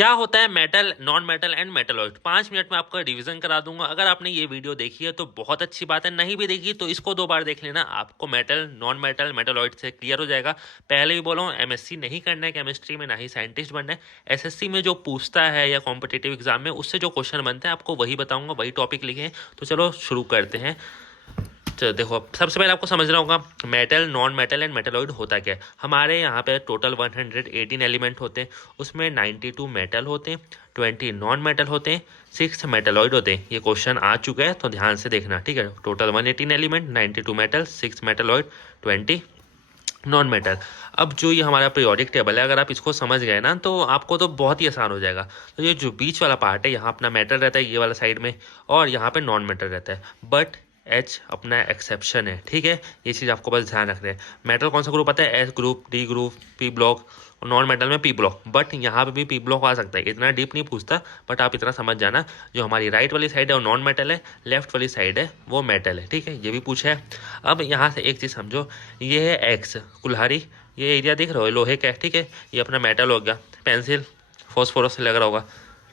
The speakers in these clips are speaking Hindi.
क्या होता है metal, non metal and metalloid. 5 minute में आपका रिवीजन करा दूंगा। अगर आपने ये वीडियो देखी है तो बहुत अच्छी बात है, नहीं भी देखी तो इसको 2 बार देख लेना, आपको मेटल, नॉन मेटल, मेटलॉइड से क्लियर हो जाएगा। पहले भी बोला हूँ, एमएससी नहीं करना है केमिस्ट्री में, ना ही साइंटिस्ट बनना है। एसएससी में जो पूछता है या कॉम्पिटेटिव एग्जाम में उससे जो क्वेश्चन बनते हैं आपको वही बताऊंगा, वही टॉपिक लिखे हैं। तो चलो शुरू करते हैं। तो देखो, सबसे पहले आपको समझना होगा metal, non metal and metalloid होता क्या है। हमारे यहाँ पे टोटल 118 एलिमेंट होते हैं, उसमें 92 मेटल होते हैं, 20 नॉन मेटल होते हैं, 6 मेटलॉइड होते हैं। ये क्वेश्चन आ चुका है तो ध्यान से देखना, ठीक है। Total 118 element, 92 metal, 6 metalloid, 20 non metal. अब जो ये हमारा पीरियोडिक टेबल है, अगर आप इसको समझ गए ना तो आपको तो बहुत ही आसान हो जाएगा। तो ये जो बीच वाला पार्ट है, यहाँ अपना मेटल रहता है ये वाला साइड में, और यहाँ पे नॉन मेटल रहता है, बट एच अपना एक्सेप्शन है, ठीक है। ये चीज़ आपको बस ध्यान रखना है। मेटल कौन सा ग्रुप आता है? S group, D group, P block, और नॉन मेटल में पी ब्लॉक। बट यहाँ पे भी पी ब्लॉक आ सकता है, इतना डीप नहीं पूछता, बट आप इतना समझ जाना, जो हमारी राइट वाली साइड है वो नॉन मेटल है, लेफ्ट वाली साइड है वो मेटल है, ठीक है। ये भी पूछा है। अब यहाँ से एक चीज़ समझो, ये है एक्स कुल्हाड़ी, ये एरिया दिख रहा हो लोहे का है, ठीक है। ये अपना मेटल हो गया, पेंसिल फॉस्फोरस से लग रहा होगा,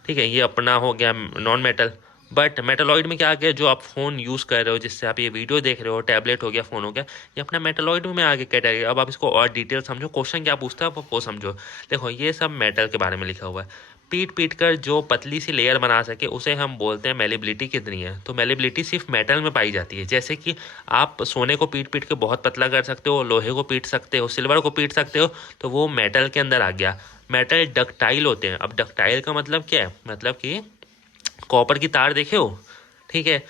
ठीक है। ये अपना हो गया नॉन मेटल। बट मेटलॉइड में क्या आ गया, जो आप फ़ोन यूज़ कर रहे हो, जिससे आप ये वीडियो देख रहे हो, टैबलेट हो गया, फ़ोन हो गया, ये अपना मेटलॉइड में आ गया कैटेगरी। अब आप इसको और डिटेल समझो, क्वेश्चन क्या पूछता है वो समझो। देखो, ये सब मेटल के बारे में लिखा हुआ है। पीट पीट कर जो पतली सी लेयर बना सके उसे हम बोलते हैं मेलेबिलिटी। कितनी है? तो मेलेबिलिटी सिर्फ मेटल में पाई जाती है। जैसे कि आप सोने को पीट पीट के बहुत पतला कर सकते हो, लोहे को पीट सकते हो, सिल्वर को पीट सकते हो, तो वो मेटल के अंदर आ गया। मेटल डक्टाइल होते हैं। अब डक्टाइल का मतलब क्या है? मतलब कि कॉपर की तार देखे हो, ठीक है।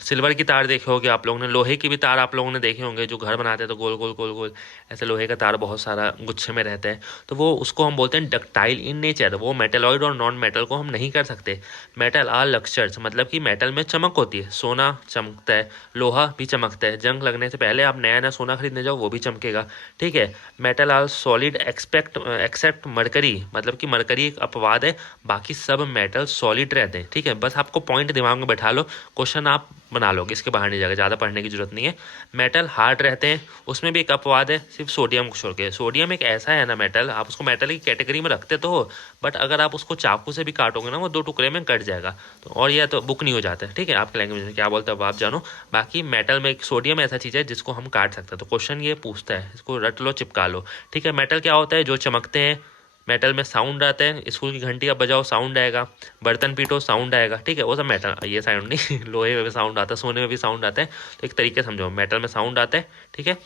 सिल्वर की तार देखे होगे आप लोगों ने, लोहे की भी तार आप लोगों ने देखे होंगे, जो घर बनाते हैं तो गोल गोल गोल गोल ऐसे लोहे का तार बहुत सारा गुच्छे में रहता है, तो वो उसको हम बोलते हैं डक्टाइल इन नेचर। वो मेटलॉइड और नॉन मेटल को हम नहीं कर सकते। मेटल आर लक्चर्स, मतलब कि मेटल में चमक होती है, सोना चमकता है, लोहा भी चमकता है। जंग लगने से पहले आप नया नया सोना खरीदने जाओ वो भी चमकेगा, ठीक है। Metal are solid except mercury, मतलब कि मरकरी एक अपवाद है, बाकी सब मेटल सॉलिड रहते हैं, ठीक है। बस आपको पॉइंट दिमाग में बैठा लो, क्वेश्चन आप बना लोगे, इसके बाहर नहीं जाएगा, ज़्यादा पढ़ने की जरूरत नहीं है। मेटल हार्ड रहते हैं, उसमें भी एक अपवाद है, सिर्फ सोडियम को छोड़ के। सोडियम एक ऐसा है ना मेटल, आप उसको मेटल की कैटेगरी में रखते तो हो, बट अगर आप उसको चाकू से भी काटोगे ना वो 2 टुकड़े में कट जाएगा। तो और यह तो बुक नहीं हो जाता है, ठीक है। आपके लैंग्वेज में क्या बोलते हैं अब आप जानो। बाकी मेटल में एक सोडियम ऐसा चीज़ है जिसको हम काट सकते हैं। तो क्वेश्चन ये पूछता है, इसको रट लो, चिपका लो, ठीक है। मेटल क्या होता है? जो चमकते हैं। मेटल में साउंड आते हैं, स्कूल की घंटी आप बजाओ साउंड आएगा, बर्तन पीटो साउंड आएगा, ठीक है। वो सब मेटल, ये साउंड नहीं लोहे में भी साउंड आता है, सोने में भी साउंड आता है। तो एक तरीके समझो, मेटल में साउंड आता है, ठीक है।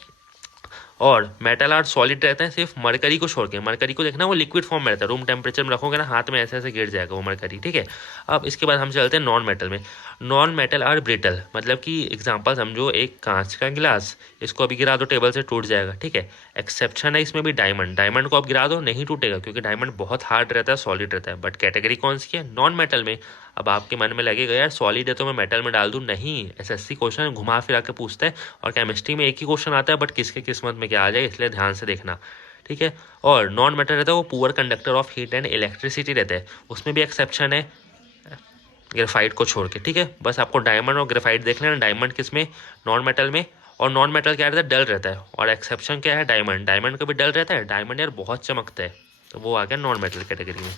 और मेटल आर सॉलिड रहते हैं, सिर्फ मरकरी को छोड़ के। मरकरी को देखना वो लिक्विड फॉर्म में रहता है, रूम टेम्परेचर में रखोगे ना हाथ में ऐसे ऐसे गिर जाएगा वो मरकरी, ठीक है। अब इसके बाद हम चलते हैं नॉन मेटल में। नॉन मेटल आर ब्रिटल, मतलब कि एग्जांपल समझो, एक कांच का गिलास, इसको अभी गिरा दो टेबल से टूट जाएगा, ठीक है। एक्सेप्शन है इसमें भी डायमंड, डायमंड को आप गिरा दो नहीं टूटेगा, क्योंकि डायमंड बहुत हार्ड रहता है, सॉलिड रहता है। बट कैटेगरी कौन सी है? नॉन मेटल में। अब आपके मन में लगेगा यार सॉलिड है तो मैं मेटल में डाल दूं, नहीं। एसएससी क्वेश्चन घुमा फिरा के पूछता है, और केमिस्ट्री में एक ही क्वेश्चन आता है, बट किसके किस्मत में क्या आ जाए, इसलिए ध्यान से देखना, ठीक है। और नॉन मेटल रहता है वो poor conductor of heat and electricity रहता है, उसमें भी एक्सेप्शन है ग्रेफाइट को छोड़ के, ठीक है। बस आपको डायमंड और ग्रेफाइट देख लेना। डायमंड किस में? नॉन मेटल में। और नॉन मेटल क्या रहता है? डल रहता है। और एक्सेप्शन क्या है? डायमंड, डायमंड का भी डल रहता है, डायमंड यार बहुत चमकता है, तो वो आ गया नॉन मेटल कैटेगरी में।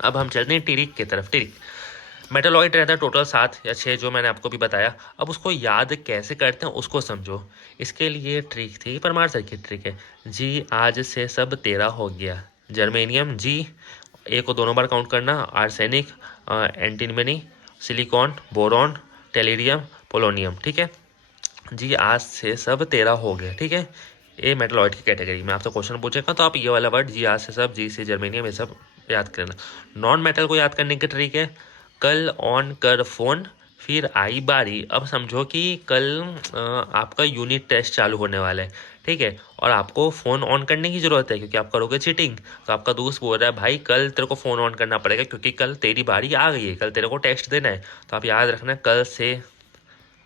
अब हम चलते हैं टिरिक की तरफ। टिरिक मेटलॉइड रहता है टोटल 7 या 6, जो मैंने आपको भी बताया। अब उसको याद कैसे करते हैं उसको समझो। इसके लिए ट्रिक थी, परमार सर की ट्रिक है। जी आज से सब 13 हो गया। जर्मेनियम जी, ए को दोनों बार काउंट करना, arsenic, antimony, silicon, boron, tellurium, polonium, ठीक है। जी आज से सब 13 हो गए, ठीक है। ए मेटलॉइड की कैटेगरी में आपसे क्वेश्चन पूछेगा तो आप ये वाला वर्ड जी आज से सब, जी से जर्मेनियम, ये सब याद करना। नॉन मेटल को याद करने की ट्रिक है, कल ऑन कर फोन फिर आई बारी। अब समझो कि कल आपका यूनिट टेस्ट चालू होने वाला है, ठीक है। और आपको फ़ोन ऑन करने की ज़रूरत है, क्योंकि आप करोगे चीटिंग। तो आपका दोस्त बोल रहा है भाई कल तेरे को फ़ोन ऑन करना पड़ेगा, क्योंकि कल तेरी बारी आ गई है, कल तेरे को टेस्ट देना है। तो आप याद रखना, कल से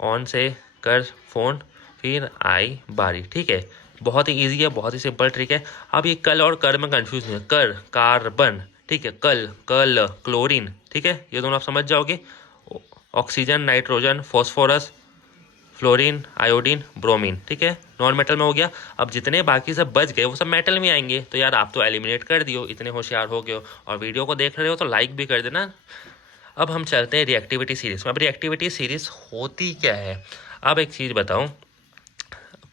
ऑन से कर फ़ोन फिर आई बारी, ठीक है। बहुत ही ईजी है, बहुत ही सिंपल ट्रिक है। अब ये कल और कर में कंफ्यूज नहीं है। कर कार्बन, ठीक है, कल कल क्लोरीन, ठीक है, ये दोनों आप समझ जाओगे। Oxygen, nitrogen, phosphorus, fluorine, iodine, bromine, ठीक है, नॉन मेटल में हो गया। अब जितने बाकी सब बच गए वो सब मेटल में आएंगे। तो यार आप तो एलिमिनेट कर दियो, इतने होशियार हो गए हो, और वीडियो को देख रहे हो तो लाइक भी कर देना। अब हम चलते हैं रिएक्टिविटी सीरीज में। अब रिएक्टिविटी सीरीज होती क्या है, अब एक चीज़ बताऊँ,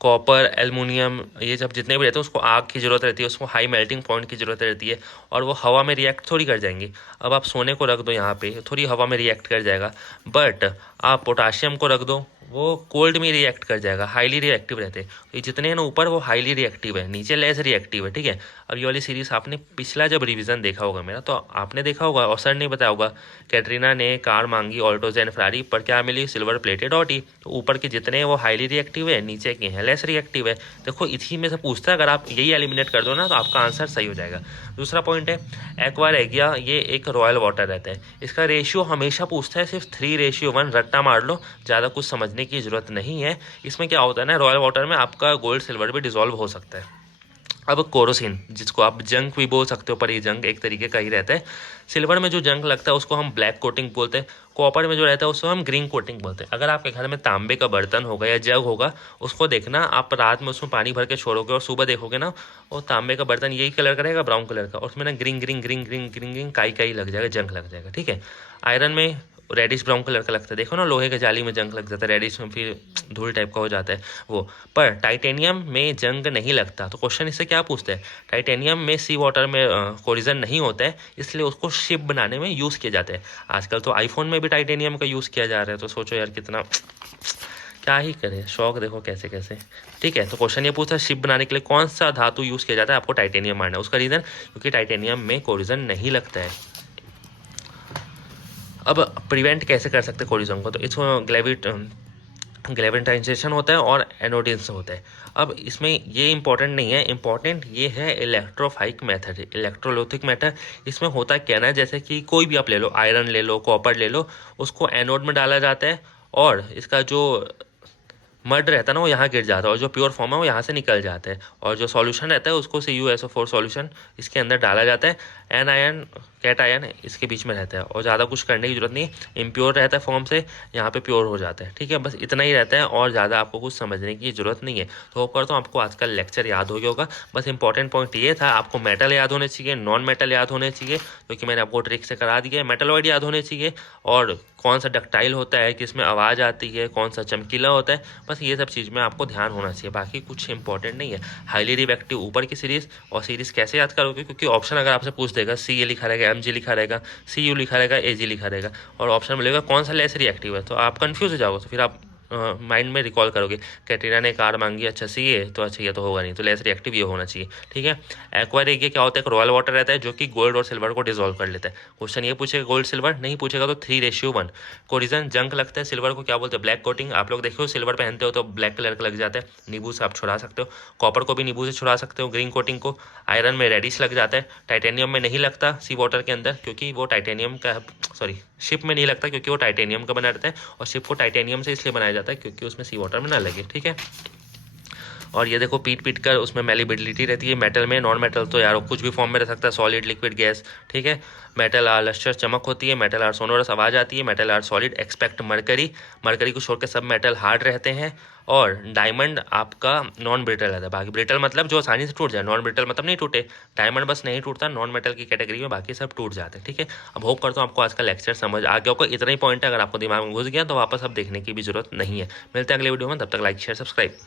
कॉपर, एल्युमिनियम, ये सब जितने भी रहते हैं उसको आग की ज़रूरत रहती है, उसको हाई मेल्टिंग पॉइंट की ज़रूरत रहती है, और वो हवा में रिएक्ट थोड़ी कर जाएंगी। अब आप सोने को रख दो यहाँ पे, थोड़ी हवा में रिएक्ट कर जाएगा, बट आप पोटाशियम को रख दो, वो कोल्ड में रिएक्ट कर जाएगा, हाईली रिएक्टिव रहते हैं। तो ये जितने हैं ना ऊपर वो हाईली रिएक्टिव है, नीचे लेस रिएक्टिव है, ठीक है। अब ये वाली सीरीज आपने पिछला जब रिवीजन देखा होगा मेरा तो आपने देखा होगा, और सर ने बताया होगा, कैटरीना ने कार मांगी ऑल्टोजेन फरारी पर क्या मिली, सिल्वर प्लेटेड ऑटी। तो ऊपर के जितने हैं वो हाईली रिएक्टिव है, नीचे के हैं लेस रिएक्टिव है। देखो इसी में से पूछता है, अगर आप यही एलिमिनेट कर दो ना तो आपका आंसर सही हो जाएगा। दूसरा पॉइंट है एक्वा रेगिया, ये एक रॉयल वाटर रहता है, इसका रेशियो हमेशा पूछता है, सिर्फ 3:1, रट्टा मार लो, ज़्यादा कुछ समझने की ज़रूरत नहीं है। इसमें क्या होता है ना, रॉयल वाटर में आपका गोल्ड सिल्वर भी डिजॉल्व हो सकता है। अब कोरोसिन, जिसको आप जंक भी बोल सकते हो, पर ये जंक एक तरीके का ही रहता है। सिल्वर में जो जंक लगता है उसको हम ब्लैक कोटिंग बोलते हैं, कॉपर में जो रहता है उसको हम ग्रीन कोटिंग बोलते हैं। अगर आपके घर में तांबे का बर्तन होगा या जग होगा, उसको देखना, आप रात में उसमें पानी भर के छोड़ोगे और सुबह देखोगे ना, वो तांबे का बर्तन यही कलर का रहेगा, ब्राउन कलर का, और उसमें ना green green green green green green काई काई लग जाएगा, जंक लग जाएगा, ठीक है। आयरन में रेडिश ब्राउन कलर का लगता है, देखो ना लोहे के जाली में जंग लग जाता है, रेडिश में फिर धूल टाइप का हो जाता है वो। पर टाइटेनियम में जंग नहीं लगता। तो क्वेश्चन इससे क्या पूछते हैं, टाइटेनियम में सी वाटर में कोरिजन नहीं होता है, इसलिए उसको शिप बनाने में यूज़ किया जाता है। आजकल तो आईफोन में भी टाइटेनियम का यूज़ किया जा रहा है, तो सोचो यार कितना, क्या ही करे, शौक देखो कैसे कैसे, ठीक है। तो क्वेश्चन ये पूछा शिप बनाने के लिए कौन सा धातु यूज़ किया जाता है, आपको टाइटेनियम मारना है। उसका रीज़न क्योंकि टाइटेनियम में कोरिजन नहीं लगता है। अब प्रिवेंट कैसे कर सकते हैं कोरिजन को, तो इसको ग्लेविटाइजेशन होता है और एनोडिन होता है। अब इसमें ये इंपॉर्टेंट नहीं है, इंपॉर्टेंट ये है इलेक्ट्रोफाइक मेथड, इलेक्ट्रोलिथिक मेथड। इसमें होता क्या ना, जैसे कि कोई भी आप ले लो, आयरन ले लो, कॉपर ले लो, उसको एनोड में डाला जाता है, और इसका जो मर्ड रहता है ना वो यहाँ गिर जाता है, और जो प्योर फॉर्म है वो यहाँ से निकल जाता है, और जो सॉल्यूशन रहता है उसको CuSO4 सॉल्यूशन इसके अंदर डाला जाता है। एन आयन, कैट आयन इसके बीच में रहता है, और ज़्यादा कुछ करने की जरूरत नहीं, इम्प्योर रहता है फॉर्म से, यहाँ पे प्योर हो जाता है, ठीक है। बस इतना ही रहता है, और ज़्यादा आपको कुछ समझने की जरूरत नहीं है। तो होप करता हूँ आपको आज का लेक्चर याद हो गया होगा। बस इंपॉर्टेंट पॉइंट ये था, आपको मेटल याद होने चाहिए, नॉन मेटल याद होने चाहिए, क्योंकि मैंने आपको ट्रिक से करा दिया है। मेटलॉइड याद होने चाहिए, और कौन सा डक्टाइल होता है, किसमें आवाज़ आती है, कौन सा चमकीला होता है, बस ये सब चीज़ में आपको ध्यान होना चाहिए, बाकी कुछ इंपॉर्टेंट नहीं है। हाईली रिएक्टिव ऊपर की सीरीज, और सीरीज कैसे याद करोगे, क्योंकि ऑप्शन अगर आपसे पूछ देगा Ca लिखा रहेगा, Mg लिखा रहेगा, Cu लिखा रहेगा, Ag लिखा रहेगा, और ऑप्शन मिलेगा कौन सा लेस रिएक्टिव है, तो आप कंफ्यूज हो जाओगे। तो फिर आप माइंड में रिकॉल करोगे, कैटरीना ने कार मांगी, अच्छा Ca, तो अच्छा ये तो होगा नहीं, तो लेस रिएक्टिव ये होना चाहिए, ठीक है। एक्वा रेगिया क्या होता है, एक रॉयल वाटर रहता है जो कि गोल्ड और सिल्वर को डिजोल्व कर लेता है। क्वेश्चन ये पूछेगा गोल्ड सिल्वर, नहीं पूछेगा तो 3:1। कोरिजन जंक लगता है, सिल्वर को क्या बोलते हैं, ब्लैक कोटिंग। आप लोग देखो सिल्वर पहनते हो तो ब्लैक कलर का लग जाता है, नींबू से आप छुड़ा सकते हो। कॉपर को भी नींबू से छुड़ा सकते हो, ग्रीन कोटिंग को। आयरन में रेडिश लग जाता है। टाइटेनियम में नहीं लगता सी वाटर के अंदर, क्योंकि वो टाइटेनियम का, सॉरी शिप में नहीं लगता क्योंकि वो टाइटेनियम का बना रहता है, और शिप को टाइटेनियम से इसलिए बनाया जाता है क्योंकि उसमें सी वाटर में ना लगे, ठीक है। और ये देखो पीट पीट कर उसमें मेलिबिलिटी रहती है। मेटल में, नॉन मेटल तो यार कुछ भी फॉर्म में रह सकता है, सॉलिड, लिक्विड, गैस, ठीक है। मेटल आर लस्टर, चमक होती है। मेटल आर सोनोरस, आवाज़ आती है। Metal are solid, expect mercury, mercury को छोड़ के सब मेटल हार्ड रहते हैं। और डायमंड आपका नॉन ब्रिटल रहता है, बाकी ब्रिटल मतलब जो आसानी से टूट जाए, नॉन ब्रिटल मतलब नहीं टूटे। डायमंड बस नहीं टूटता, नॉन मेटल की कैटेगरी में बाकी सब टूट जाते हैं, ठीक है। अब होप करता हूँ आपको आज का लेक्चर समझ आ गया होगा, इतना ही पॉइंट है, अगर आपको दिमाग में घुस गया तो वापस अब देखने की भी जरूरत नहीं है। मिलते हैं अगले वीडियो में, तब तक लाइक शेयर सब्सक्राइब।